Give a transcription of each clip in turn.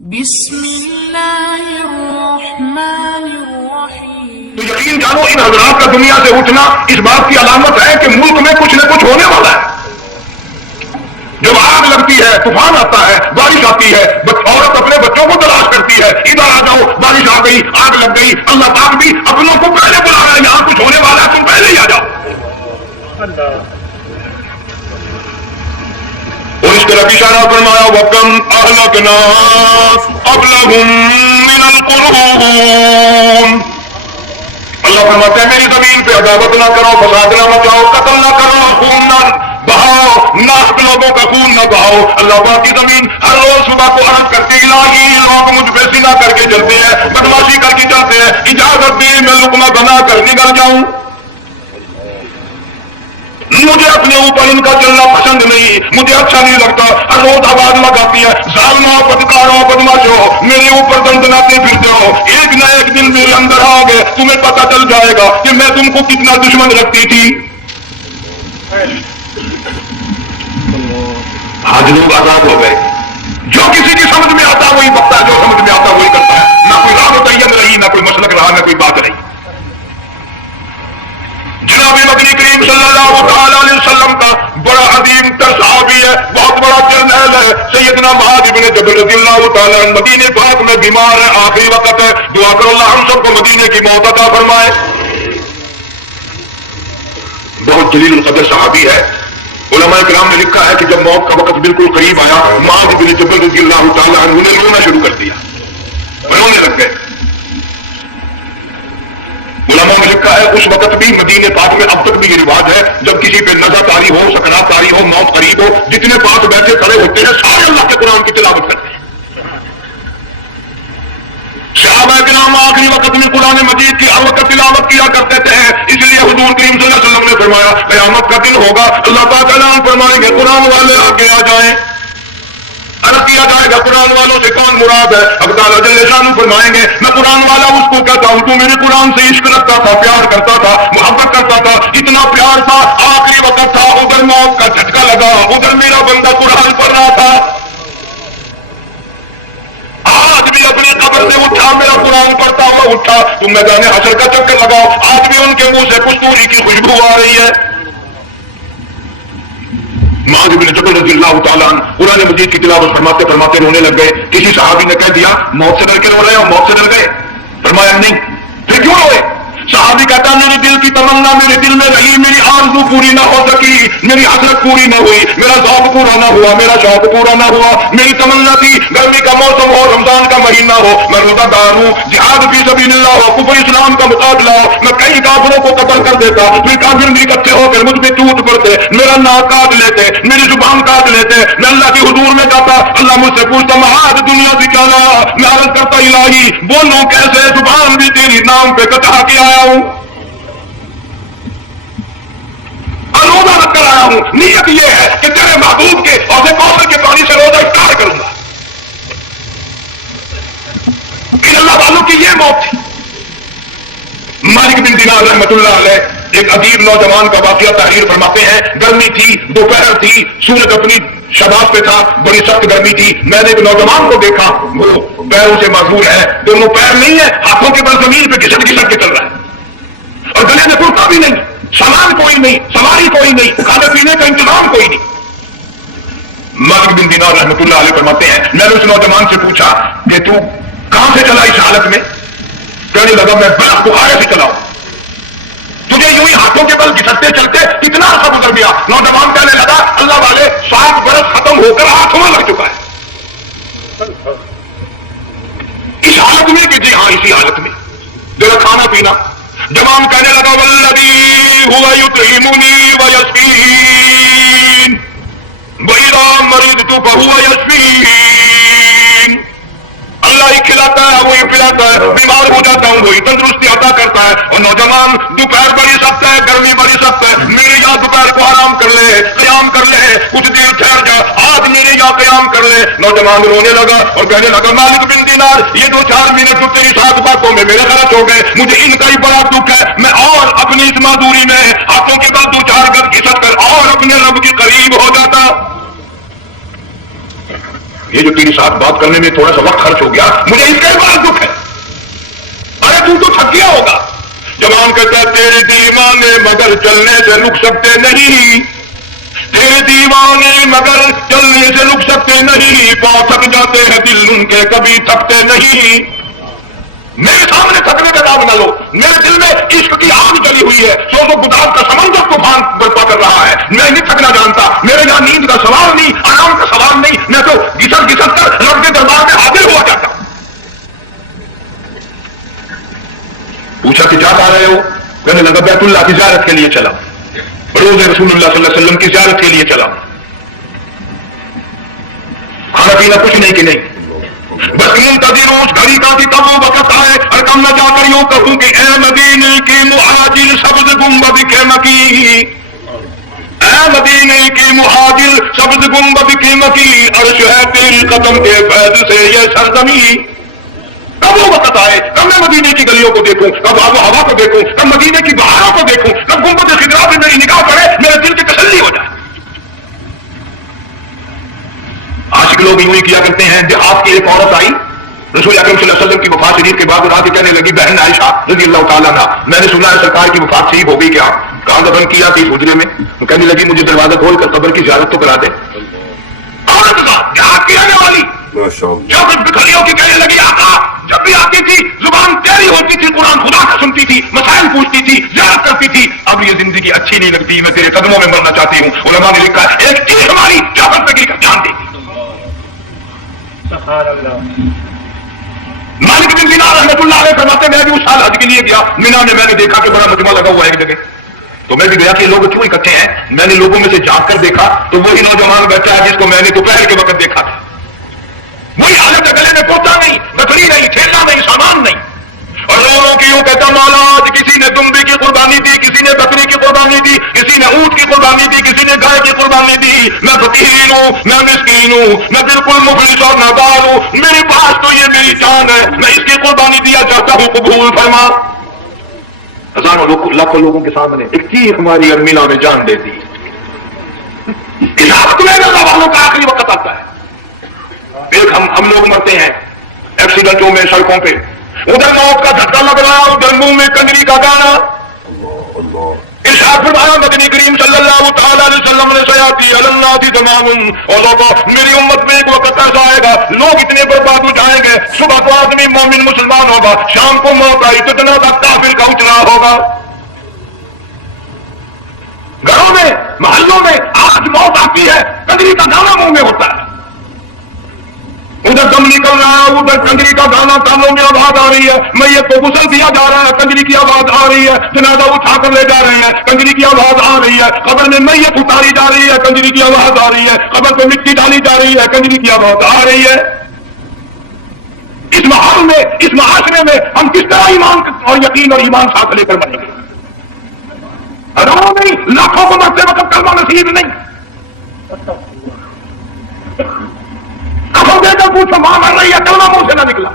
بسم اللہ الرحمن الرحیم۔ تو یقین جانو ان حضرات کا دنیا سے اٹھنا اس بات کی علامت ہے کہ ملک میں کچھ نہ کچھ ہونے والا ہے۔ جب آگ لگتی ہے، طوفان آتا ہے، بارش آتی ہے، عورت اپنے بچوں کو تلاش کرتی ہے، ادھر آ جاؤ، بارش آ گئی، آگ لگ گئی، اللہ پاک بھی اپنوں کو پہلے بلا رہا ہے، یہاں کچھ ہونے والا ہے، تم پہلے ہی آ جاؤ۔ اور اس طرح اشارہ فرمایا وَكَمْ أَهْلَكْنَا قَبْلَهُم مِّنَ الْقُرُونِ۔ اللہ فرماتے ہیں میری زمین پہ عداوت نہ کرو، فساد نہ مچاؤ، قتل نہ کرو، خون نہ بہاؤ، ناحق لوگوں کا خون نہ بہاؤ۔ اللہ پاک کی زمین ہر روز صبح کو عرض کرتی الہی لوگ مجھ پہ سنا کر کے چلتے ہیں، بدماشی کر کے چلتے ہیں، اجازت دی میں لقمہ بنا کر نکل جاؤں، مجھے اپنے اوپر ان کا چلنا پسند نہیں، مجھے اچھا نہیں لگتا۔ ہر روز آواز لگاتی ہے ظالموں، بدکاروں، بدماشوں، میرے اوپر دندناتے پھرتے ہو، ایک نہ ایک دن میرے اندر آؤ گے، تمہیں پتہ چل جائے گا کہ میں تم کو کتنا دشمن رکھتی تھی۔ آج لوگ آزاد ہو گئے، جو کسی کی سمجھ میں آتا وہی بکتا ہے، جو سمجھ میں آتا وہی کرتا ہے، نہ کوئی راہ متعین رہی، نہ کوئی مسلک رہا، نہ کوئی بات رہی۔ جناب مدنی کریم صلی اللہ تعالی علیہ وسلم کا بڑا عظیم تر صحابی ہے، بہت بڑا جرنیل ہے، سیدنا معاذ بن جبل رضی اللہ تعالی عنہ، مدینے پاک میں بیمار ہے، آخری وقت ہے، دعا کرو اللہ ہم سب کو مدینے کی موت عطا فرمائے۔ بہت جلیل القدر صحابی ہے۔ علماء کرام نے لکھا ہے کہ جب موت کا وقت بالکل قریب آیا، معاذ بن جبل رضی اللہ تعالی عنہ نے رونا شروع کر دیا، رونے لگ گئے۔ علماء نے لکھا ہے اس وقت بھی مدینے پاک میں اب تک بھی یہ رواج ہے جب کسی پہ نظر طاری ہو، سکرات طاری ہو، موت قریب ہو، جتنے پاس بیٹھے کھڑے ہوتے ہیں سارے اللہ کے قرآن کی تلاوت کرتے ہیں۔ صحابہ کرام آخری وقت میں قرآن مجید کی کا تلاوت کیا کرتے تھے، اس لیے حضور کریم صلی اللہ علیہ وسلم نے فرمایا قیامت کا دن ہوگا، اللہ پاک اعلان فرمائیں گے قرآن والے آگے آ جائیں، عرض کیا جائے گا قرآن والوں سے کون مراد ہے؟ اب تعالیٰ جل شانہ فرمائیں گے میں قرآن والا اس کو کہتا ہوں تو میرے قرآن سے عشق رکھتا تھا، پیار کرتا تھا، محبت کرتا تھا، اتنا پیار تھا آخری وقت تھا، ادھر موت کا جھٹکا لگا، ادھر میرا بندہ قرآن پڑھ رہا تھا، آج بھی اپنی قبر سے اٹھا، میرا قرآن پڑھتا ہوا اٹھا، تم میدان حشر کا چکر لگاؤ، آج بھی ان کے منہ سے کستوری کی خوشبو آ رہی ہے۔ معاذ بن جبل رضی اللہ تعالیٰ عنہ قرآن مجید کی تلاوت فرماتے فرماتے رونے لگ گئے۔ کسی صحابی نے کہہ دیا موت سے ڈر کے رو رہے ہو، موت سے ڈر گئے؟ فرمایا نہیں۔ پھر کیوں روئے؟ صحابی کہتا میری دل کی تمنا میرے دل میں رہی، میری آرزو پوری نہ ہو سکی، میری حسرت پوری نہ ہوئی، میرا ذوق پورا نہ ہوا، میرا شوق پورا نہ ہوا، میری تمنا تھی گرمی کا موسم ہو، رمضان کا مہینہ ہو، میں روزہ دار ہوں، جہاد فی سبیل اللہ ہو، کفر اسلام کا مقابلہ ہو، میں کئی کافروں کو قتل کر دیتا، پھر کافر بھی اکٹھے ہو کر مجھ پہ ٹوٹ پڑتے، میرا ناک کاٹ لیتے، میری زبان کاٹ لیتے، میں اللہ کے حضور میں جاتا، اللہ مجھ سے پوچھتا معاذ دنیا سے کیا لایا؟ میں عرض کرتا الہی بولوں کیسے، زبان بھی تیری نام پہ کٹا کے آیا ہوں، روزہ رکھ کر آیا ہوں، نیت یہ ہے کہ تیرے محبوب کے اور کوثر کے پانی سے روزہ افطار کروں گا۔ ان اللہ والوں کی یہ موت تھی۔ مالک بن دینار رحمۃ اللہ علیہ ایک عجیب نوجوان کا واقعہ تحریر فرماتے ہیں، گرمی تھی، دوپہر تھی، سورج اپنی شباب پہ تھا، بڑی سخت گرمی تھی، میں نے ایک نوجوان کو دیکھا، وہ پیروں سے معذور ہے، دونوں پیر نہیں ہے، ہاتھوں کے بل زمین پہ گھسٹ گھسٹ کے چل رہا ہے، اور گلے میں کرتا بھی نہیں، سامان کوئی نہیں، سواری کوئی نہیں، کھانے پینے کا انتظام کوئی نہیں۔ مالک بن دینار رحمۃ اللہ علیہ فرماتے ہیں میں نے اس نوجوان سے پوچھا کہ تو کہاں سے چلا اس حالت میں؟ کہنے لگا میں برف بخارے سے چلا ہوں۔ تجھے یوں ہی ہاتھوں کے بل گھسٹتے چلتے کتنا عرصہ گزر گیا؟ نوجوان کہنے لگا اللہ والے 7 برس ختم ہو کر ہاتھوں میں لگ چکا ہے۔ اس حالت میں کہ جی ہاں اسی حالت میں ذرا کھانا پینا۔ جوان کہنے لگا والذی هو یطعمنی ویسقین وَإِذَا مَرِضْتُ فَهُوَ یشفین، اللہ ہی کھلاتا ہے وہی پلاتا ہے، بیمار ہو جاتا ہوں وہی تندرستی عطا کرتا ہے۔ اور نوجوان دوپہر بڑی سخت ہے، گرمی بڑی سخت ہے، میرے یہاں دوپہر کو آرام کر لے، قیام کر لے، کچھ دیر ٹھہر جا، آج میرے یہاں قیام کر لے۔ نوجوان رونے لگا اور کہنے لگا مالک بن دینار یہ 2-4 منٹ تو تیری 7 باتوں میں میرے خرچ ہو گئے، مجھے ان کا ہی بڑا دکھ ہے، میں اور اپنی اس معذوری میں ہاتھوں کے بعد 2-4 گز گھسٹ کر اور اپنے رب کے قریب ہو جاتا۔ یہ جو تیرے ساتھ بات کرنے میں تھوڑا سا وقت خرچ ہو گیا، مجھے اس کا بڑا دکھ ہے. ارے تو تھک گیا ہوگا. جوان کہتا ہے تیرے دیوانے مگر چلنے سے رک سکتے نہیں، تیرے دیوانے مگر چلنے سے رک سکتے نہیں، پاؤں تھک جاتے ہیں دل ان کے کبھی تھکتے نہیں. میرے سامنے تھکنے کا نام نہ لو، میرے دل میں عشق کی آگ جلی ہوئی ہے، سوز و گداز کا سمندر طوفان برپا کر رہا ہے. میں نہیں تھکنا جانتا، میرے یہاں نیند کا سوال نہیں، آرام کا سوال نہیں، میں تو گھسٹ گھسٹ کر رب کے دربار میں حاضر ہوا جاتا ہوں. پوچھا کہ جا رہے ہو؟ کہنے لگا بیت اللہ کی زیارت کے لیے چلا، روز رسول اللہ صلی اللہ علیہ وسلم کی زیارت کے لیے چلا. کھانا پینا کچھ نہیں کہ نہیں، بس منتظر اس گھڑی کا بھی تب وہ وقت آئے اور کم نہ جا کر یوں کہوں کہ اے مدینے کی مہاجر سبز گنبد کے مکی، اے مدینے کی مہاجر سبز گنبد کی مکی، عرش ہے تیری قدم کے فیض سے یہ سرزمین. کب وہ وقت آئے کب میں مدینے کی گلیوں کو دیکھوں، کب آب و ہوا کو دیکھوں، کب مدینے کی بہاروں کو دیکھوں، کب گنبد خضرا پہ میری نگاہ پڑے، میرے دل کی تسلی ہو جائے. عاشق لوگ یوں ہی کیا کرتے ہیں. دیہات کی ایک عورت آئی رسول اکرم صلی اللہ علیہ وسلم کی وفات شریف کے بعد اٹھا کے کہنے لگی بہن عائشہ رضی اللہ تعالیٰ عنہا، میں نے سنا ہے سرکار کی وفات شریف ہو گئی، کیا کہاں دفن کیا کہ حجرے میں؟ تو کہنے لگی مجھے دروازہ کھول کر قبر کی زیارت تو کرا دے. عورت دیہات کی رہنے والی جب بکھریوں کی کہنے لگی آقا جب بھی آتی تھی زبان تیری ہوتی تھی، قرآن خدا کا سنتی تھی، مسائل پوچھتی تھی، زیارت کرتی تھی، اب یہ زندگی اچھی نہیں لگتی، میں تیرے قدموں میں مرنا چاہتی ہوں. علماء نے لکھا ہے ایک چیز ہماری جعفر فقیر کا جان دی. مالک بن دینار رحمۃ اللہ علیہ فرماتے میں بھی اس سال حج کے لیے گیا، مینا میں نے دیکھا کہ بڑا مجمع لگا ہوا ہے ایک جگہ، تو میں بھی گیا کہ لوگ کیوں اکٹھے ہیں. میں نے لوگوں میں سے جھانک کر دیکھا تو وہی نوجوان بیٹھا ہے جس کو میں نے دوپہر کے وقت دیکھا تھا. وہی حالت ہے، گلے میں پوتا نہیں، بکری نہیں، تھیلا نہیں، سامان نہیں، اور لوگوں کی یوں کہتا مولا آج کسی نے دمبی کی قربانی دی، کسی نے بکری کی قربانی دی، کسی نے اونٹ کی قربانی دی، کسی نے گائے کی قربانی دی. میں فقیر ہوں، میں مسکین ہوں، میں بالکل مفلس اور نادار ہوں، میرے پاس تو یہ میری جان ہے، میں اس کی قربانی دیا چاہتا ہوں، قبول فرما. ہزاروں لاکھوں لوگوں کے سامنے ایک چیخ ہماری اور مینا میں جان دیتی. اس وقت میں اللہ والوں کا آخری وقت آتا ہے. ایک ہم لوگ مرتے ہیں ایکسیڈنٹوں میں، سڑکوں پہ، ادھر موت کا دھکا لگ رہا، ادھر منہ میں کنجری کا گانا. ارشاد فرمایا نبی کریم صلی اللہ تعالی علیہ وسلم نے سیاتی الناس زمان، اور لوگوں میری امت میں ایک وقت ایسا آئے گا لوگ اتنے برباد ہو جائیں گے، صبح کو آدمی مومن مسلمان ہوگا، شام کو موت آئی تو اتنا تک کافر کا اٹھنا ہوگا. گھروں میں محلوں میں آج موت آتی ہے، کنجری کا گانا منہ میں ہوتا ہے، ادھر دم نکل رہا ہے، ادھر کنجری کا گانا کانوں میں آواز آ رہی ہے، میت کو غسل دیا جا رہا ہے، کنجری کی آواز آ رہی ہے، جنازہ اٹھا کر لے جا رہے ہیں، کنجری کی آواز آ رہی ہے، قبر میں میت اتاری جا رہی ہے، کنجری کی آواز آ رہی ہے، قبر پہ مٹی ڈالی جا رہی ہے، کنجری کی آواز آ رہی ہے. اس ماحول میں، اس معاشرے میں ہم کس طرح ایمان اور یقین اور ایمان ساتھ لے کر بنیں گے؟ ہزاروں نہیں لاکھوں کو مرتے وقت کلمہ نصیب نہیں. اب دے کر پوچھو ماں مر رہی ہے، کلمہ منہ سے نہ نکلا،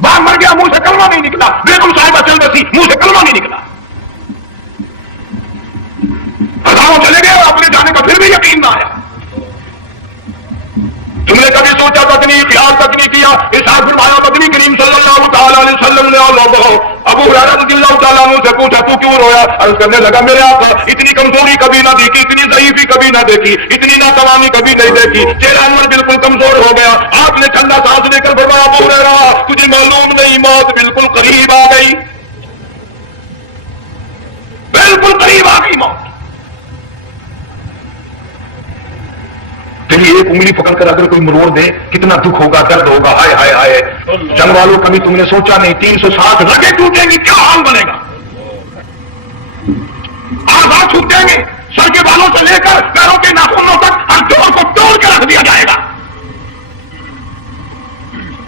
باپ مر گیا منہ سے کلمہ نہیں نکلا، بیگم صاحبہ چل رہی منہ سے کلمہ نہیں نکلا. ہزاروں چلے گئے اور اپنے جانے کا پھر بھی یقین نہ آیا. تم نے کبھی سوچا تک نہیں، خیال تک نہیں کیا. ارشاد فرمایا نبی کریم صلی اللہ تعالی علیہ وسلم نے ابو ہریرہ رضی اللہ تعالیٰ عنہ سے پوچھا تو کیوں رویا؟ عرض کرنے لگا میرے آقا اتنی کمزوری کبھی نہ دیکھی، اتنی ضعیفی کبھی نہ دیکھی، اتنی ناتوانی کبھی نہیں دیکھی، چہرہ انور بالکل کمزور ہو گیا. آپ نے ٹھنڈا سانس لے کر فرمایا ابو ہریرہ تجھے معلوم نہیں موت بالکل قریب آ گئی، بالکل قریب آ گئی موت. ایک انگلی پکڑ کر اگر کوئی مروڑ دے کتنا دکھ ہوگا، درد ہوگا، ہائے ہائے ہائے. جنگ والوں کبھی تم نے سوچا نہیں 360 رگیں ٹوٹیں گی کیا حال بنے گا، آزاد چھوٹیں گے، سر کے بالوں سے لے کر پیروں کے ناخنوں تک ہر جوڑ کو توڑ کے رکھ دیا جائے گا.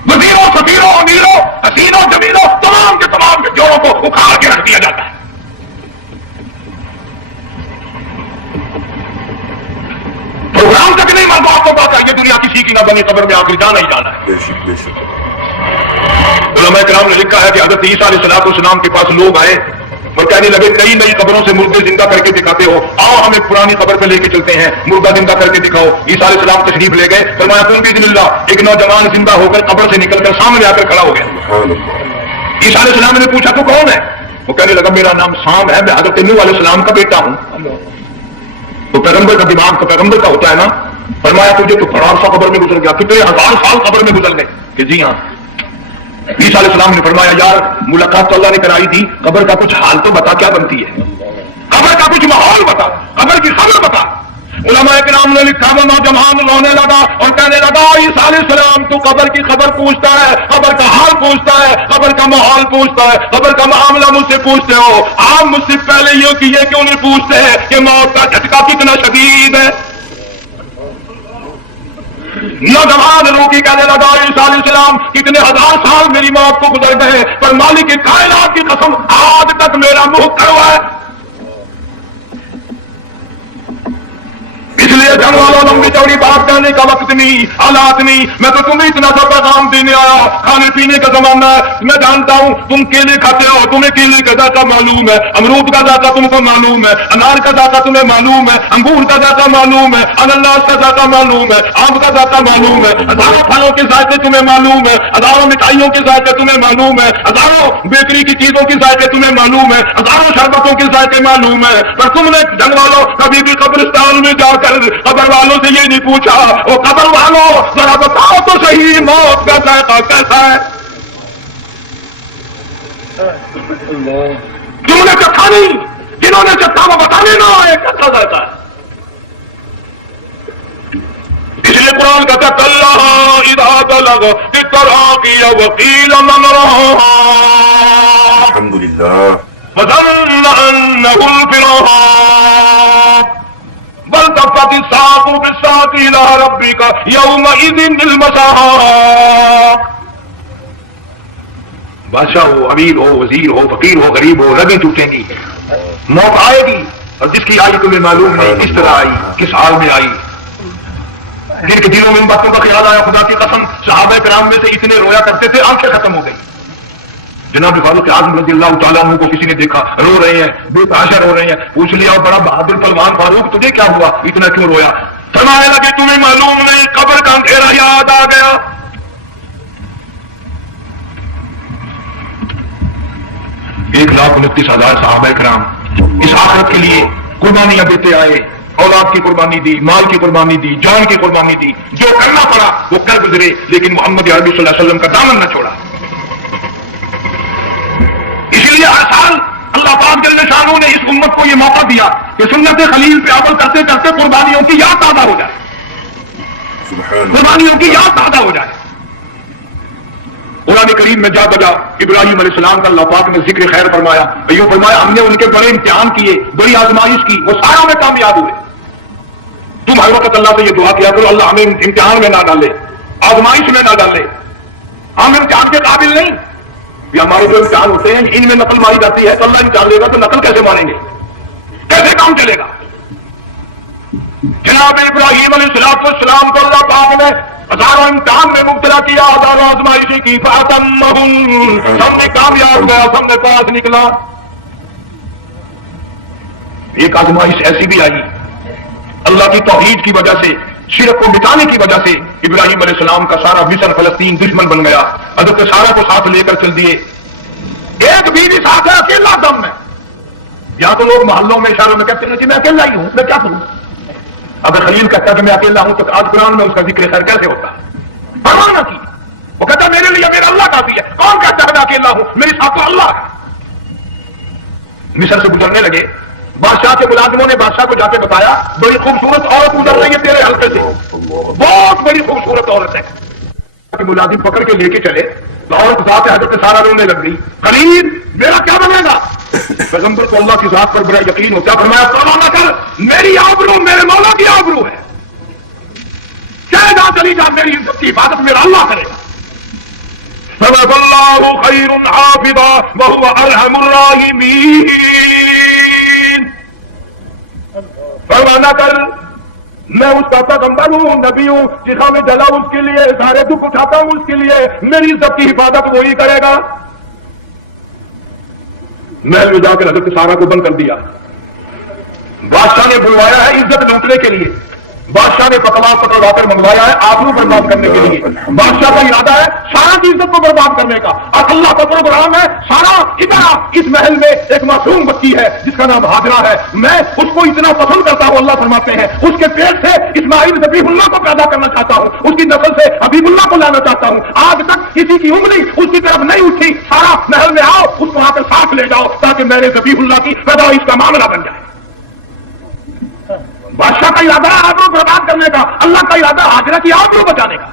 وزیروں سفیروں امیروں حسینوں جمیلوں تمام کے جوڑوں کو اکھاڑ کے رکھ دیا جاتا ہے. پروگرام تک نہیں مرد آپ کو پتا یہ دنیا کسی کی نہ بنی، قبر میں آخری جانا ہی جانا ہے. علماء کرام نے لکھا ہے کہ حضرت عیسیٰ علیہ السلام کے پاس لوگ آئے اور کہنے لگے کئی نئی قبروں سے مردے زندہ کر کے دکھاتے ہو، آؤ ہم ایک پرانی قبر پہ لے کے چلتے ہیں، مردہ زندہ کر کے دکھاؤ۔ عیسیٰ علیہ السلام تشریف لے گئے، فرمایا کن باذن اللہ، ایک نوجوان زندہ ہو کر قبر سے نکل کر سامنے آ کر کھڑا ہو گیا۔ عیسیٰ علیہ السلام نے پوچھا تو کون ہے؟ وہ کہنے لگا میرا نام سام ہے، میں حضرت نوح علیہ السلام کا بیٹا ہوں۔ تو پیغمبر کا دماغ تو پیغمبر کا ہوتا ہے نا۔ فرمایا تجھے تو بڑا عرصہ قبر میں گزر گیا، کتنے ہزار سال قبر میں گزر گئے کہ جی ہاں۔ عیسیٰ علیہ السلام نے فرمایا یار ملاقات تو اللہ نے کرائی تھی، قبر کا کچھ حال تو بتا کیا بنتی ہے، قبر کا کچھ ماحول بتا، قبر کی خبر بتا۔ علماء کرام نے لکھا وہ نوجوان رونے لگا اور کہنے لگا عیسیٰ علیہ السلام تو قبر کی خبر پوچھتا ہے، قبر کا حال پوچھتا ہے، قبر کا ماحول پوچھتا ہے، قبر کا معاملہ مجھ سے پوچھتے ہو، آپ مجھ سے پہلے یہ کیوں نہیں پوچھتے ہیں کہ موت کا جھٹکا کتنا شدید ہے؟ نوجوان روکی کہنے لگا عیسیٰ علیہ السلام کتنے ہزار سال میری موت کو گزر گئے پر مالک کائنات کی قسم آج تک میرا منہ کڑوا ہے۔ اس لیے جن والوں لمبی چوڑی بات کرنے کا وقت نہیں، حالات نہیں، میں تو تمہیں اتنا سا پیغام دینے آیا، کھانے پینے کا زمانہ ہے، میں جانتا ہوں تم کیلے کھاتے ہو، تمہیں کیلے کا ذائقہ معلوم ہے، امرود کا ذائقہ تم کو معلوم ہے، انار کا ذائقہ تمہیں معلوم ہے، انگور کا ذائقہ معلوم ہے، انناس کا ذائقہ معلوم ہے، آم کا ذائقہ معلوم ہے، ہزاروں پھلوں کے ذائقے تمہیں معلوم ہے، ہزاروں مٹھائیوں کے ذائقے تمہیں معلوم ہے، ہزاروں بیکری کی چیزوں کے ذائقے تمہیں معلوم ہے، ہزاروں شربتوں کے ذائقے معلوم ہے، پر تم نے جنگ والوں کبھی بھی قبرستان میں جا کر قبر والوں سے یہ نہیں پوچھا وہ قبر والوں ذرا بتاؤ تو صحیح موت کا ذائقہ کیسا ہے؟ تم نے چکھا نہیں، جنہوں نے چکھا وہ بتانے نہ آئے کیسا ذائقہ ہے۔ اس لیے قرآن کہتا ہے کلّا اذا بلغ التراقی وقیل من راق الحمدللہ وظن انه الفراق والتفت الساق بالساق الى ربك يومئذ المساق۔ بادشاہ ہو، امیر ہو، وزیر ہو، فقیر ہو، غریب ہو، رگیں ٹوٹیں گی، موت آئے گی، اور جس کی آئی تمہیں معلوم نہیں کس طرح آئی، کس حال میں آئی۔ جن کے دلوں میں ان باتوں کا خیال آیا خدا کی قسم صحابہ کرام میں سے اتنے رویا کرتے تھے آنکھیں ختم ہو گئی۔ جناب فاروق اعظم رضی اللہ تعالیٰ عنہ کو کسی نے دیکھا رو رہے ہیں، بے تحاشا رو رہے ہیں، پوچھ لیا بڑا بہادر پہلوان فاروق تجھے کیا ہوا، اتنا کیوں رویا؟ فرمانے لگے تمہیں معلوم نہیں قبر کا اندھیرا یاد آ گیا۔ 1,29,000 صحابہ کرام اس آخرت کے لیے قربانیاں دیتے آئے، اولاد کی قربانی دی، مال کی قربانی دی، جان کی قربانی دی، جو کرنا پڑا وہ کر گزرے، لیکن محمد عربی صلی اللہ علیہ وسلم کا دامن نہ چھوڑا۔ اس لیے ہر سال اللہ پاک جل شانہ نے اس امت کو یہ موقع دیا کہ سنت خلیل پہ عمل کرتے کرتے قربانیوں کی یاد تازہ ہو جائے، قربانیوں کی یاد تازہ ہو جائے۔ قرآن کریم میں جا بجا ابراہیم علیہ السلام کا اللہ پاک نے ذکر خیر فرمایا، ایو فرمایا ہم نے ان کے بڑے امتحان کیے، بڑی آزمائش کی، وہ ساروں میں کامیاب ہوئے۔ تم ہر وقت اللہ سے یہ دعا کیا کرو اللہ ہمیں امتحان میں نہ ڈالے، آزمائش میں نہ ڈالے، ہم امتحان کے قابل نہیں۔ یہ ہمارے جو امتحان ہوتے ہیں ان میں نقل ماری جاتی ہے، تو اللہ امتحان لے گا تو نقل کیسے مانیں گے، کیسے کام چلے گا؟ جناب ابراہیم علیہ السلام کو اللہ پاک نے ہزاروں امتحان میں مبتلا کیا، ہزاروں آزمائشی کی، فاتمہم، سب نے کامیاب گیا، سب نے پاس نکلا۔ ایک آزمائش ایسی بھی آئی اللہ کی توحید کی وجہ سے، شرک کو مٹانے کی وجہ سے ابراہیم علیہ السلام کا سارا مصر فلسطین دشمن بن گیا، حضرت سارا کو ساتھ لے کر چل دیے، ایک بیوی ساتھ ہے، اکیلا دم ہے۔ یہاں تو لوگ محلوں میں اشاروں میں کہتے ہیں کہ میں اکیلا ہی ہوں، میں کیا کروں؟ اگر خلیل کہتا کہ میں اکیلا ہوں تو آج قرآن میں اس کا ذکر خیر کیسے ہوتا؟ پرواہ نہ کی، وہ کہتا میرے لیے میرا اللہ کافی ہے۔ کون کہتا ہے میں اکیلا ہوں، میرے ساتھ تو اللہ ہے۔ مصر سے گزرنے لگے، بادشاہ کے ملازموں نے بادشاہ کو جا کے بتایا بڑی خوبصورت عورت گزر رہی ہے تیرے حلقے سے، بہت بڑی خوبصورت عورت ہے۔ کہ ملازم پکڑ کے لے کے چلے تو عورت ذات حضرت سارا رونے لگ گئی، خلیل میرا کیا بنے گا؟ پیغمبر کو اللہ کی ذات پر بڑا یقین ہو، کیا فرمایا پرواہ نہ کر، میری آبرو میرے مولا کی آبرو ہے، چاہے جا چلی جا، میری عزت کی حفاظت میرا اللہ کرے گا۔ صدق اللہ خیر حافظا وهو ارحم الراحمین۔ پرواہ نہ کر، میں اس کا پیغمبر ہوں، نبی ہوں، جسا میں جلا اس کے لیے، سارے دکھ اٹھاتا ہوں اس کے لیے، میری عزت کی حفاظت وہی کرے گا۔ محل میں جا کر حضرت سارا کو بند کر دیا. بادشاہ نے بلوایا ہے عزت لوٹنے کے لیے, بادشاہ نے پکڑا کر منگوایا ہے آبرو برباد کرنے کے لیے. بادشاہ کا ارادہ ہے سارا کی عزت کو برباد کرنے کا. اللہ کا پروگرام ہے سارا ادھر اس محل میں ایک معصوم بچی ہے جس کا نام ہاجرہ ہے, میں اس کو اتنا پسند کرتا ہوں, اللہ فرماتے ہیں اس کے پیٹ سے اسماعیل ذبیح اللہ کو پیدا کرنا چاہتا ہوں, اس کی نسل سے حبیب اللہ کو لانا چاہتا ہوں. آج تک کسی کی انگلی اس کی طرف نہیں اٹھی. سارا محل میں آؤ, اس کو آ کر ساتھ لے جاؤ تاکہ میرے ذبیح اللہ کی پیدائش کا معاملہ بن جائے. بادشاہ کا ارادہ ہے آبرو برباد کرنے کا, اللہ کا ارادہ ہاجرہ کی آبرو بچانے کا.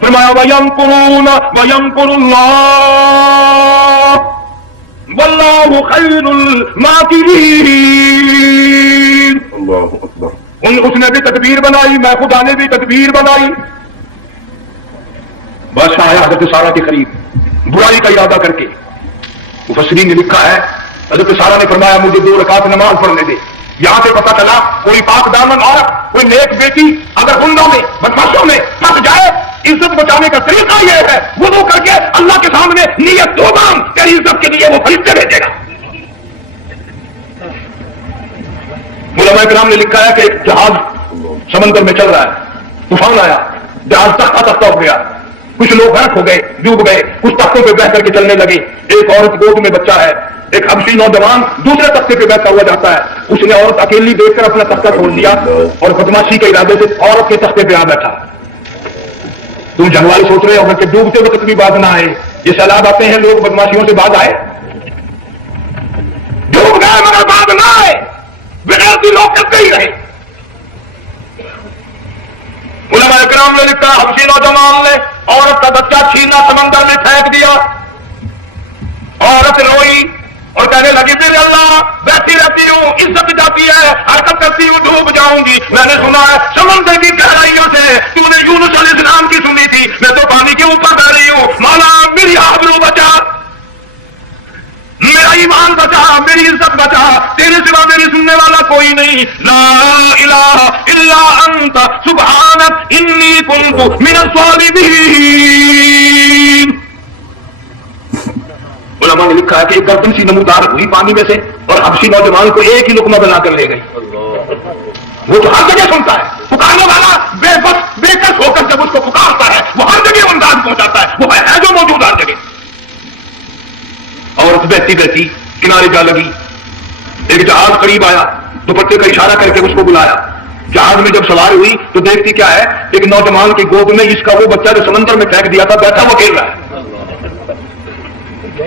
فرمایا وَيَمْكُرُونَ وَيَمْكُرُ اللَّهُ وَاللَّهُ خَيْرُ الْمَاكِرِينَ. اللہ اکبر. اس نے بھی تدبیر بنائی, میں خدا نے بھی تدبیر بنائی. بادشاہ آیا حضرت سارا کے قریب برائی کا ارادہ کر کے. مفسرین نے لکھا ہے حضرت سارا نے فرمایا مجھے 2 رکعت نماز پڑھنے دے. یہاں سے پتہ چلا کوئی پاک دامن عورت, کوئی نیک بیٹی اگر گنڈوں میں بدماشوں میں پھنس جائے, عزت بچانے کا طریقہ یہ ہے وضو کر کے اللہ کے سامنے نیت توبہ تیری عزت کے لیے وہ فرشتے بھیجے گا. علماء کرام نے لکھا ہے کہ ایک جہاز سمندر میں چل رہا ہے, طوفان آیا, جہاز تختہ تختہ ہو گیا, کچھ لوگ غرق ہو گئے, ڈوب گئے, کچھ تختوں پہ بیٹھ کر کے چلنے لگے. ایک عورت گود میں بچہ ہے, ایک حبشی نوجوان دوسرے تختے پہ بیٹھا ہوا جاتا ہے. اس نے عورت اکیلی دیکھ کر اپنا تختہ کھول دیا اور بدماشی کے ارادے سے عورت کے تختے پہ آ بیٹھا. تم جنگ والے سوچ رہے ہو کہ ڈوبتے وقت بھی باز نہ آئے, یہ سیلاب آتے ہیں لوگ بدماشیوں سے باز آئے, ڈوب گئے مگر باز نہ آئے, بغیر بھی لوگ کرتے ہی رہے. علماء کرام نے لکھا حبشی نوجوان نے عورت کا بچہ چھینا سمندر میں پھینک دیا. عورت روئی اور کہنے لگی میرے اللہ بیٹھی رہتی ہوں, عزت جاتی ہے, حرکت کرتی ہوں, ڈوب جاؤں گی. میں نے سنا ہے سمندر کی گہرائیوں سے تو نے یونس علیہ السلام کی سنی تھی, میں تو پانی کے اوپر بہ رہی ہوں. مولا میری آبرو بچا, میرا ایمان بچا, میری عزت بچا, تیرے سوا میری سننے والا کوئی نہیں. لا الہ الا انت سبحانک انی کنت من الظالمین. علماء نے لکھا ہے کہ ایک گردن سی نمودار ہوئی پانی میں سے اور حبشی نوجوان کو ایک ہی لقمہ بنا کر لے گئی. وہ تو ہر جگہ سنتا ہے, پکارنے والا بے بس بے کس ہو کر جب اس کو پکارتا ہے وہ ہر جگہ انداز پہنچاتا ہے, وہ ہے جو موجود ہر جگہ. عورت بہتی بہتی کنارے جا لگی. ایک جہاز قریب آیا, دوپٹے کا اشارہ کر کے اس کو بلایا. جہاز میں جب سوار ہوئی تو دیکھتی کیا ہے, ایک نوجوان کی گود میں اس کا وہ بچہ جو سمندر میں پھینک دیا تھا بیٹھا وہ کھیل رہا ہے.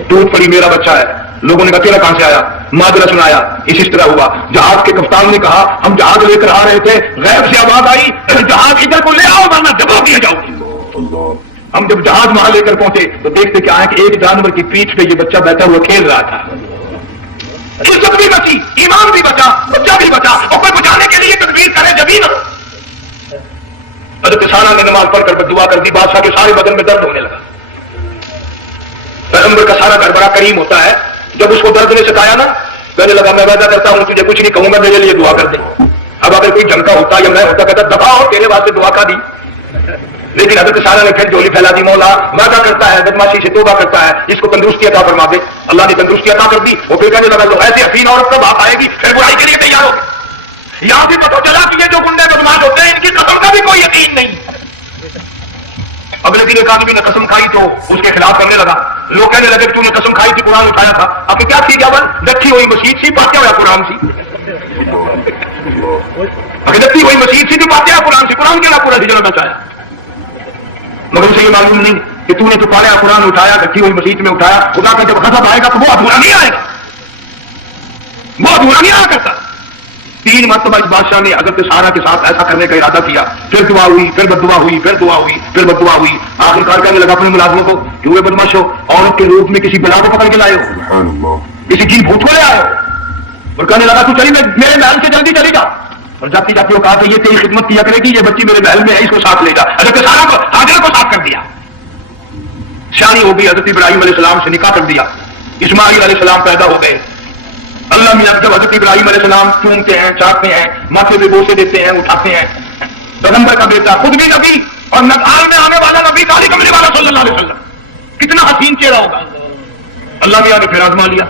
ٹوٹ پڑی میرا بچہ ہے. لوگوں نے کہا تیرا کہاں سے آیا, ماجرا سنایا. اس طرح ہوا. جہاز کے کپتان نے کہا ہم جہاز لے کر آ رہے تھے, غیب سے آواز آئی جہاز ادھر کو لے آؤ ورنہ دبا دیا جاؤ گی. ہم جب جہاز وہاں لے کر پہنچے تو دیکھتے کیا ہے کہ ایک جانور کی پیٹھ پہ یہ بچہ بیٹھا ہوا کھیل رہا تھا. عزت بھی بچی, ایمان بھی بچا, بچہ بھی بچا, اور کوئی بچانے کے لیے تدبیر کرے جبھی نہ. حضرت سارا نے نماز پڑھ کر دعا کر دی. بادشاہ کے سارے بدن میں درد ہونے لگا. پیغمبر کا سارا گھر بڑا کریم ہوتا ہے. جب اس کو درد نے سکھایا نا, کہنے لگا میں وعدہ کرتا ہوں تجھے کچھ نہیں کہوں گا, میرے لیے دعا کر دے. اب اگر کوئی جھنکا ہوتا یا میں ہوتا کہتا دبا اور تیرے واسطے دعا کا دی. لیکن حضرت سارا نے پھر جولی پھیلا دی, مولا وعدہ کرتا ہے بدماشی سے توبہ کرتا ہے, اس کو تندرستی عطا فرما دے. اللہ نے تندرستی عطا کر دی. وہ پھر کہنے لگا لو ایسی حسین عورت کا باپ آئے گی پھر برائی کے لیے تیار ہو. یہاں بھی پتہ چلا کہ یہ جو گنڈے بدماش ہوتے ہیں ان کی قسم کا بھی کوئی یقین نہیں. اگلے دن ایک آدمی نے قسم کھائی تو اس کے خلاف کرنے لگا. لوگ کہنے لگے تو نے قسم کھائی تھی, قرآن اٹھایا تھا, اب کیا تھی کیا بن رکھی ہوئی مسیح سی پاکیا ہوا قرآن سی, رکھی ہوئی مسیح سی تھی پاکیا قرآن سی, قرآن کے نا پورا جنہوں نے چاہا. مگر اسے یہ معلوم نہیں کہ تو نے تو پایا قرآن اٹھایا, رکھی ہوئی مسیح میں اٹھایا. خدا کا جب غضب آئے گا تو وہ ادھورا نہیں آئے گا, وہ ادھورا نہیں آیا کرتا. 3 مرتبہ اس بادشاہ نے حضرت سارا کے ساتھ ایسا کرنے کا ارادہ کیا. پھر دعا ہوئی, پھر بد دعا ہوئی, پھر دعا ہوئی, پھر بد دعا ہوئی. آخرکار کہنے لگا اپنے ملازموں کو کہ وہ بدماش ہو, عورت کے روپ میں کسی بلا کو پکڑ کے لائے ہو, کسی چیز بھوت کو لے آئے ہو. اور کہنے لگا تو چلی میرے محل سے جلدی چلی جا. اور جاتی جاتی وہ کہا کہ یہ تیری خدمت کیا کرے گی, یہ بچی میرے محل میں ہے, اس کو ساتھ لے جا. حضرت سارا کو حاجرہ کو ساتھ کر دیا. شانی ہو گئی. حضرت ابراہیم علیہ السلام سے نکاح کر دیا. اسماعیل علیہ السلام پیدا ہو گئے. اللہ میاں جب حضرت ابراہیم علیہ السلام چومتے ہیں, چاٹتے ہیں, ماتھے میں بوسے دیتے ہیں, اٹھاتے ہیں. پیغمبر کا بیٹا, خود بھی نبی اور نگال میں آنے والا نبی, کالی کملی والا صلی اللہ علیہ وسلم, کتنا حسین چہرہ ہوگا. اللہ میاں نے پھر آزما لیا.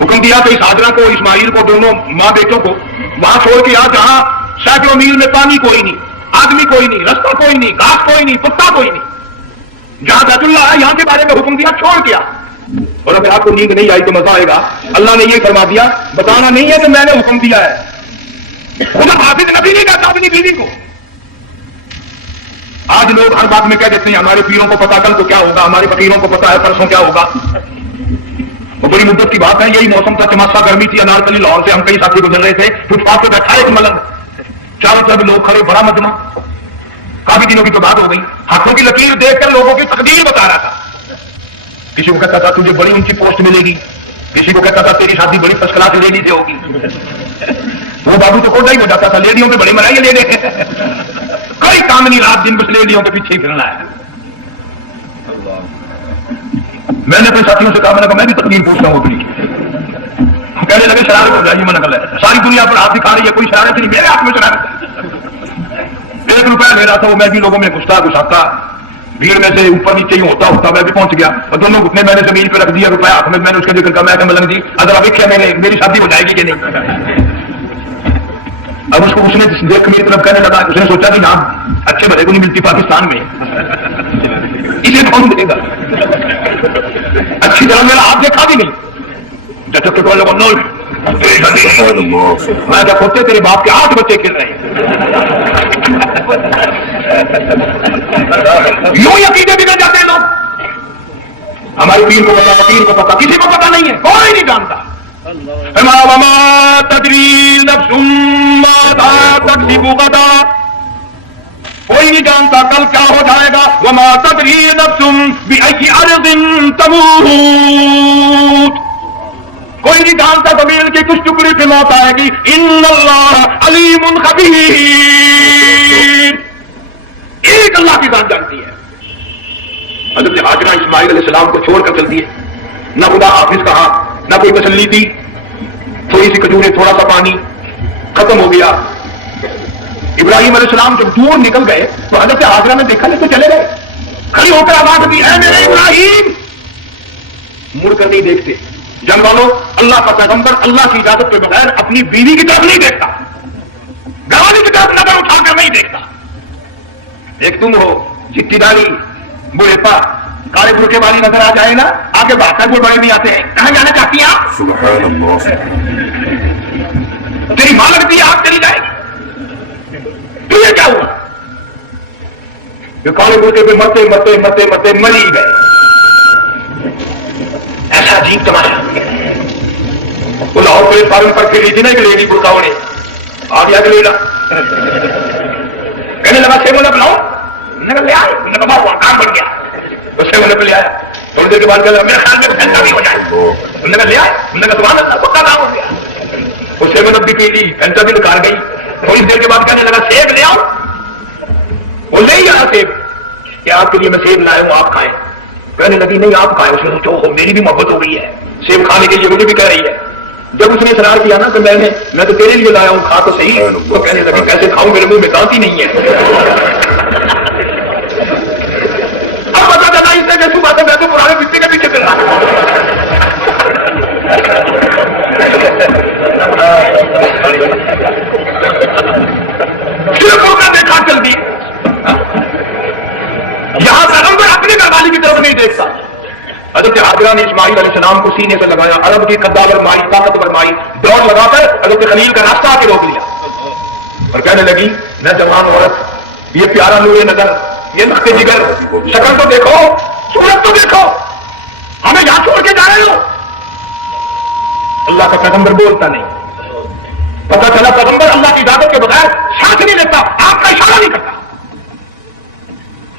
حکم دیا تو اس حاجرہ کو اسماعیل کو دونوں ماں بیٹوں کو وہاں چھوڑ کے آ جہاں سینکڑوں میل میں پانی کوئی نہیں، آدمی کوئی نہیں، رستہ کوئی نہیں، گھاس کوئی نہیں، کتا کوئی نہیں، جہاں بیت اللہ ہے یہاں کے بارے میں حکم دیا چھوڑ کے آ۔ اور اگر آپ کو نیند نہیں آئی تو مزہ آئے گا، اللہ نے یہ فرما دیا بتانا نہیں ہے کہ میں نے حکم دیا ہے، خدا حافظ نبی نہیں کہتا اپنی بیوی کو۔ آج لوگ ہر بات میں کہہ دیتے ہیں ہمارے پیروں کو پتا کل کو کیا ہوگا، ہمارے فقیروں کو پتا ہے پرسوں کیا ہوگا۔ وہ بڑی مدت کی بات ہے، یہی موسم تھا، چماسا گرمی تھی، انارکلی لاہور سے ہم کئی ساتھی گزر رہے تھے، فٹ پاتھ پہ بیٹھا ایک ملنگ، چاروں طرف لوگ کھڑے، بڑا مجمع، کافی دنوں کی تو بات ہو گئی، ہاتھوں کی لکیر دیکھ کر لوگوں کی تقدیر بتا رہا تھا۔ کسی کو کہتا تھا تجھے بڑی اونچی پوسٹ ملے گی، کسی کو کہتا تھا تیری شادی بڑی فرسٹ کلاس لیڈی سے ہوگی۔ وہ بابو تو کوڈا ہی ہو جاتا تھا، لیڈیوں پہ بڑی مرائی لے گئے، کوئی کام نہیں، رات دن بس لیڈیوں کے پیچھے ہی پھرنا ہے۔ میں نے اپنے ساتھیوں سے کہا، میں نے کہا میں بھی تقدیر پوچھتا ہوں اپنی، کہنے لگے شرارت ہو جائے، میں نے کہا ساری دنیا پر ہاتھ دکھا رہی ہے، کوئی شرارت نہیں، میرے ہاتھ میں شرارت ہے۔ 1 روپیہ لے رہا تھا وہ، میں بھی لوگوں میں گھستا بھیڑ میں سے اوپر نیچے ہی ہوتا میں بھی پہنچ گیا، اور دونوں گھٹنے میں نے زمین پہ رکھ دیا، روپیہ ہاتھ میں نے اس کا ذکر کہا، میں ملنگ جی اگر دیکھا میری شادی ہو جائے گی کہ نہیں۔ اب اس کو اس نے دیکھ میری طرف کہنے لگا، اس نے سوچا کہ یہاں اچھے بھلے کو نہیں ملتی پاکستان میں، اسے کون دے گا، اچھی طرح میرا ہاتھ دیکھا بھی نہیں، جب تک میں جب ہوتے تیرے باپ کے 8 بچے کھیل رہے ہیں، یوں عقیدے بگڑ جاتے ہیں لوگ۔ ہمارے پیر کو پتا، فقیر کو پتا، کسی کو پتا نہیں ہے، کوئی نہیں جانتا۔ وما تدری نفس ماذا تکسب غدا، کوئی نہیں جانتا کل کیا ہو جائے گا۔ وما تدری نفس بأي أرض تموت، کوئی نہیں جانتا زمین کی کس ٹکڑی پہ موت آئے گی۔ ان اللہ علیم خبیر، ایک اللہ کی ذات جانتی ہے۔ حضرت ہاجرہ اسماعیل علیہ السلام کو چھوڑ کر چلتی ہے، نہ خدا حافظ کہا، نہ کوئی تسلی دی، تھوڑی سی کھجوریں، تھوڑا سا پانی، ختم ہو گیا۔ ابراہیم علیہ السلام جب دور نکل گئے تو حضرت ہاجرہ نے دیکھا نہیں تو چلے گئے، کھڑی ہو کر آواز دی، اے میرے ابراہیم، مڑ کر نہیں دیکھتے۔ جان والوں، اللہ کا پیغمبر اللہ کی اجازت کے بغیر اپنی بیوی کی طرف نہیں دیکھتا، گوالی کی طرف نظر اٹھا کر نہیں دیکھتا۔ ایک تم ہو چٹی داری بوڑھے پا کالے برقعے والی نظر آ جائے نا، آگے بات ہے، بڑے بھی آتے ہیں، کہاں جانا چاہتی ہیں آپ؟ سبحان اللہ، تیری ماں لگتی ہے آپ چلی جائے، تجھے کیا ہوا؟ کالے برقعے پہ مرتے مرتے مرتے مرتے مری گئے۔ ایسا عجیب تماشا، وہ لاہور پولیس فارم پر پھر لی تھی نا ایک لیڈی برقعوں نے، آ گیا کہ لیڈا کہنے لگا سے مجھے بلاؤ، نے کہا لے آئے، نے کہا وہ کام بن گیا، اس سے مجھے لے آیا، تھوڑی دیر کے بعد کہا میرے خیال میں پھینکا بھی ہو جائے، نے کہا لے آئے، نے کہا سبحان اللہ پکا کام ہو گیا، اس سے مدد بھی پی لی، پھینکا بھی نکال گئی۔ تھوڑی دیر کے بعد کہنے لگا سیب لے آؤ، وہ لے ہی آیا سیب، کہ آپ کے لیے میں سیب لایا ہوں آپ کھائیں، کہنے لگی نہیں آپ کھائیں، اس نے سوچا میری بھی محبت ہو گئی ہے، سیب کھانے کے لیے مجھے بھی کہہ رہی ہے۔ جب اس نے اصرار کیا نا کہ میں تو تیرے لیے لایا ہوں، کھا تو صحیح، تو کہنے لگی کیسے کھاؤں، میرے منہ میں دانت ہی نہیں ہے۔ اب پتا چلا اس نے کہ صبح سے میں تو پرانے بچے کے پیچھے چل رہا ہوں۔ صرف کا دیکھا چل دی، یہاں پیغمبر اپنی گھروالی کی طرف نہیں دیکھتا۔ حضرت ہاجرہ نے اسماعیل علیہ السلام کو سینے سے لگایا، عرب کی قداور مائی، طاقتور مائی، دوڑ لگا کر حضرت خلیل کا راستہ آ کے روک لیا اور کہنے لگی میں جوان عورت، یہ پیارا نور نظر، یہ نقطے جگر، شکل تو دیکھو، صورت تو دیکھو، ہمیں یہاں چھوڑ کے جا رہے ہو۔ اللہ کا پیغمبر بولتا نہیں، پتا چلا پیغمبر اللہ کی اجازت کے بغیر ساتھ نہیں لیتا، آپ کا اشارہ نہیں کرتا۔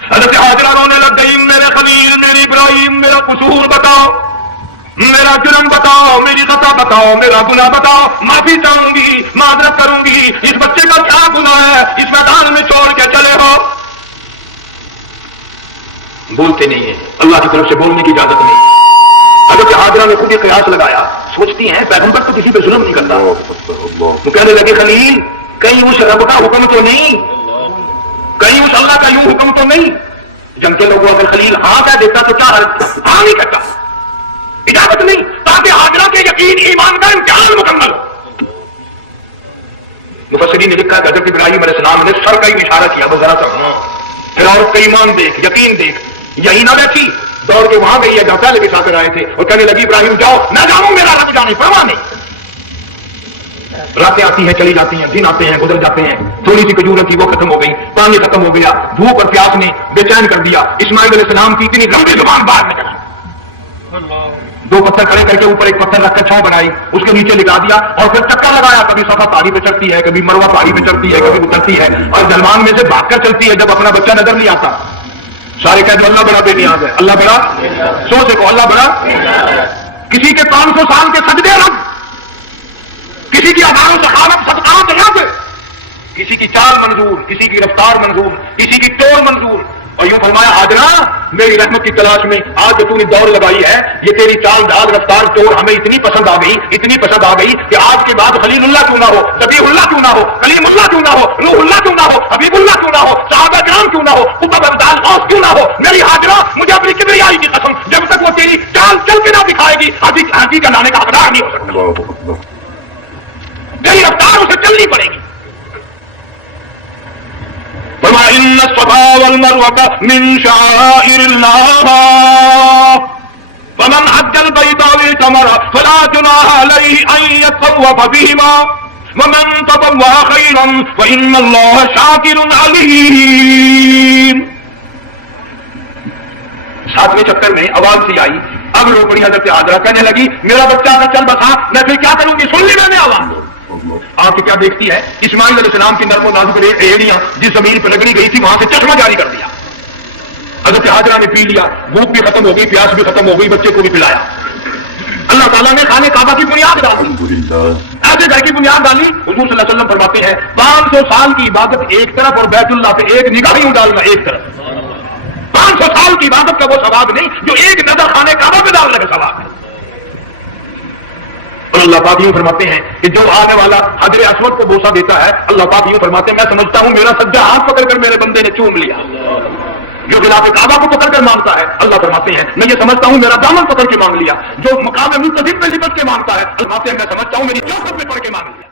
حضرت ہاجرہ رونے لگ گئی، میرے خلیل، میری ابراہیم، میرا قصور بتاؤ، میرا جرم بتاؤ، میری خطا بتاؤ، میرا گناہ بتاؤ، معافی چاہوں گی، معذرت کروں گی، اس بچے کا کیا گناہ ہے، اس میدان میں چھوڑ کے چلے ہو۔ بولتے نہیں ہیں، اللہ کی طرف سے بولنے کی اجازت نہیں۔ حضرت ہاجرہ نے خود یہ قیاس لگایا، سوچتی ہیں پیغمبر تو کسی پہ ظلم نہیں کرتا، تو کہنے لگے خلیل کہیں اس رب کا حکم تو نہیں، کہیں اس اللہ کا یوں حکم تو نہیں۔ جنگ کے لوگوں اگر خلیل ہاں کہہ دیتا تو کیا حرج، ہاں نہیں کرتا، اجازت نہیں، تاکہ ہاجرہ کے یقین ایمان کا امتحان مکمل ہو. مفسرین نے لکھا کہ حضرت ابراہیم علیہ السلام نے سر کا ہی اشارہ کیا بس ذرا سا پھر عورت کا ایمان دیکھ یقین دیکھ یہی نہ بیٹھی دوڑ کے وہاں گئی ہے جہاں پہلے بھی کر آئے تھے اور کہنے لگی ابراہیم جاؤ نہ جاؤں میرا رب جانے پرواہ نہیں. راتیں آتی ہیں چلی جاتی ہیں دن آتے ہیں گزر جاتے ہیں تھوڑی سی کھجور تھی وہ ختم ہو گئی پانی ختم ہو گیا دھوپ اور پیاس نے بے چین کر دیا. اسماعیل علیہ السلام کی اتنی لمبی زبان باہر نکل دو پتھر کھڑے کر کے اوپر ایک پتھر رکھ کر چھاؤں بنائی اس کے نیچے لگا دیا اور پھر چکا لگایا کبھی صفا پہاڑی پہ چڑھتی ہے کبھی مروہ پہاڑی پہ چڑھتی ہے کبھی اترتی ہے اور جلمان میں سے بھاگ کر چلتی ہے جب اپنا بچہ نظر نہیں آتا. سارے کہتے ہیں اللہ بڑا بے نیاز ہے اللہ بڑا سوچ کو اللہ بڑا. کسی کے 500 سال کے سجدے رب کسی کی ہزاروں سخاوت صدقات رب کسی کی چال منظور کسی کی رفتار منظور کسی کی ٹور منظور. اور یوں فرمایا حاجرہ میری رحمت کی تلاش میں آج جو تو نے دوڑ لگائی ہے یہ تیری چال ڈال رفتار ٹور ہمیں اتنی پسند آ گئی کہ آج کے بعد خلیل اللہ کیوں نہ ہو ذبیح اللہ کیوں نہ ہو کلیم اللہ کیوں نہ ہو روح اللہ کیوں نہ ہو حبیب اللہ کیوں نہ ہو صحابہ کرام کیوں نہ ہو قطب ابدال غوث کیوں نہ ہو. میری حاجرہ مجھے اپنی کبریائی کی قسم جب تک وہ تیری چال چل کے نہ دکھائے گی حاجی کا لانے کا حقدار نہیں ہو سکتا. تیری رفتار اسے چلنی پڑے گی. إِنَّ الصَّفَا وَالْمَرْوَةَ مِنْ شَعَائِرِ اللَّهِ فَمَنْ حَجَّ الْبَيْتَ أَوِ اعْتَمَرَ فَلَا جُنَاحَ عَلَيْهِ أَنْ يَطَّوَّفَ بِهِمَا وَمَنْ تَطَوَّعَ خَيْرًا فَإِنَّ اللَّهَ شَاكِرٌ عَلِيمٌ. 7ویں چکر میں آواز سی آئی اب رو پڑی حضرت حاجرہ کہنے لگی میرا بچہ کا چل بسا میں پھر کیا کروں گی. سن لی میں نے آواز آپ کیا دیکھتی ہے اسماعیل علیہ السلام کی نرم و نازک ایڑیاں جس زمین پر رگڑی گئی تھی وہاں سے چشمہ جاری کر دیا. حضرت حاجرہ نے پی لیا بھوک بھی ختم ہو گئی پیاس بھی ختم ہو گئی بچے کو بھی پلایا. اللہ تعالیٰ نے خانے کعبہ کی بنیاد ڈالی ایسے گھر کی بنیاد ڈالی. حضور صلی اللہ علیہ وسلم فرماتے ہیں 500 سال کی عبادت ایک طرف اور بیت اللہ پہ ایک نگاہ یوں ڈالنا ایک طرف. 500 سال کی عبادت کا وہ ثواب نہیں جو ایک نظر خانے کعبہ پہ ڈالنے کا ثواب ہے. اور اللہ پاک یوں فرماتے ہیں کہ جو آنے والا حجر اسود کو بوسہ دیتا ہے اللہ پاک یوں فرماتے ہیں میں سمجھتا ہوں میرا سجدہ ہاتھ پکڑ کر میرے بندے نے چوم لیا. جو خلاف کعبہ کو پکڑ کر مانگتا ہے اللہ فرماتے ہیں میں یہ سمجھتا ہوں میرا دامن پکڑ کے مانگ لیا. جو مقام منتظر پہ لپٹ کے مانگتا ہے اللہ فرماتے ہیں میں سمجھتا ہوں میری چوکھٹ پہ پڑھ کے مانگ لیا.